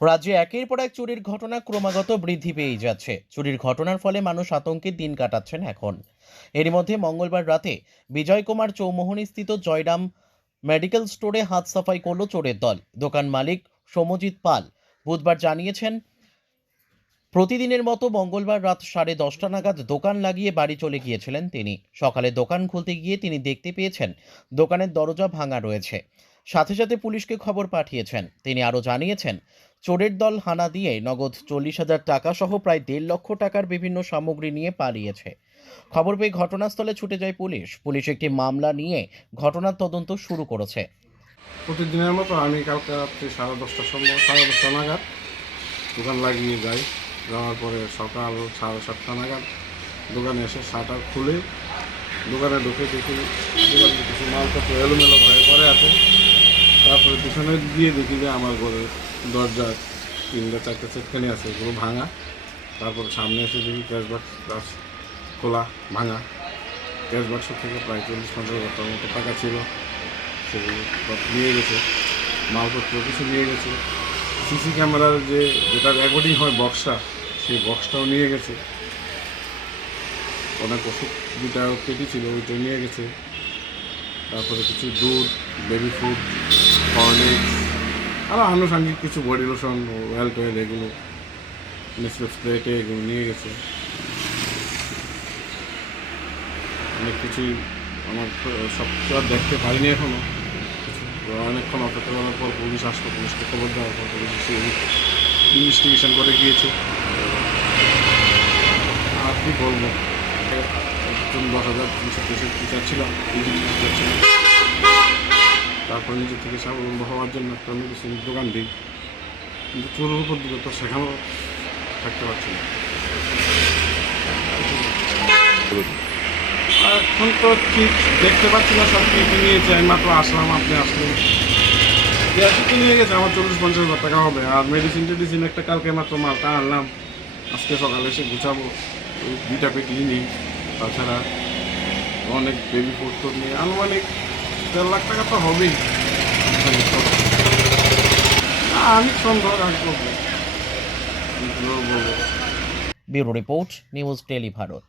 রাজ্যে একের পর এক চুরির ঘটনা ক্রমাগত বৃদ্ধি পেয়েই যাচ্ছে। চুরির ঘটনার ফলে মানুষ আতঙ্কে দিন কাটাচ্ছেন এখন। এরই মধ্যে মঙ্গলবার রাতে বিজয় কুমার চৌমোহনীস্থিত জয়রাম মেডিকেল স্টোরে হাত সাফাই করল চোরের দল। দোকান মালিক সৌম্যজিৎ পাল বুধবার জানিয়েছেন, প্রতিদিনের মতো মঙ্গলবার রাত 10:30 নাগাদ দোকান লাগিয়ে বাড়ি চলে গিয়েছিলেন তিনি। সকালে দোকান খুলতে গিয়ে তিনি দেখতে পেয়েছেন দোকানের দরজা ভাঙা রয়েছে। সাথে সাথে পুলিশকে খবর পাঠিয়েছেন। তিনি আরও জানিয়েছেন, চোরের দল হানা দিয়ে নগদ 40,000 টাকা সহ প্রায় 1.5 লক্ষ টাকার বিভিন্ন সামগ্রী নিয়ে পালিয়েছে। খবর পেয়ে ঘটনাস্থলে ছুটে যায় পুলিশ। পুলিশ একটি মামলা নিয়ে ঘটনার তদন্ত শুরু করেছে। প্রতিদিনের মতো আমি কালকে রাত্রি 10:30টার সময় 10:30 নাগাদ দোকান লাগিয়ে যাই। যাওয়ার পরে সকাল 7:30 নাগাদ দোকানে এসে শাটার খুলে দোকানে ঢুকে দেখি দোকানে কিছু মালপত্র এলোমেলো ভয়ে আছে। তারপরে পিছনে গিয়ে দেখি যে আমার ঘরের দরজা 3-4টে সেটখানি আছে, এগুলো ভাঙা। তারপর সামনে এসে দেখি ক্যাশ বাক্স খোলা, ভাঙা। ক্যাশ বাক্স থেকে প্রায় 40-50 টাকার মতো টাকা ছিল, সেগুলো সব নিয়ে গেছে। মালপত্র কিছু নিয়ে গেছে। সিসি ক্যামেরার যেটা রেকর্ডিং হয় বক্সটা, সেই বক্সটাও নিয়ে গেছে। অনেক ওষুধ 2টা পেটি ছিল, ওইটা নিয়ে গেছে। তারপরে কিছু দুধ, বেবি ফুড, হরলিক্স, আরও আনুষঙ্গিক কিছু বডি লোশন, অয়েল টয়েল, এগুলো নেসলে স্প্রেটে এগুলো নিয়ে গেছে। অনেক কিছুই আমার সব কিছু আর দেখতে পারিনি এখনও। অনেকক্ষণ অপেক্ষা করার পর পুলিশ আসলো, পুলিশকে খবর দেওয়ার পর পুলিশ ইনভেস্টিগেশন করে গিয়েছে। আর কি বলবো, একজন 10,363 টিচার ছিলাম, টিচার ছিলাম। তারপর নিজের থেকে স্বাবলম্বী হওয়ার জন্য একটা মেডিসিনের দোকান দিই, কিন্তু চোরের উপর দিকে তো সেখানেও থাকতে পারছি না। আর এখন তো ঠিক দেখতে পাচ্ছি না, সব কিছু নিয়েছে। আমি মাত্র আসলাম, আপনি আসলেন, কি নিয়ে গেছে আমার 40-50 হাজার টাকা হবে। আর মেডিসিন একটা কালকে মাত্র মালটা আনলাম, আজকে সকালে এসে গুছাবো। 2টা পেটি নিই, তাছাড়া অনেক বেবি ফুড তো নিয়ে আনুমানিক 1.5 লাখ টাকা তো হবেই। আমি সন্দেহ আর করবো, bureau report, news tele Bharat.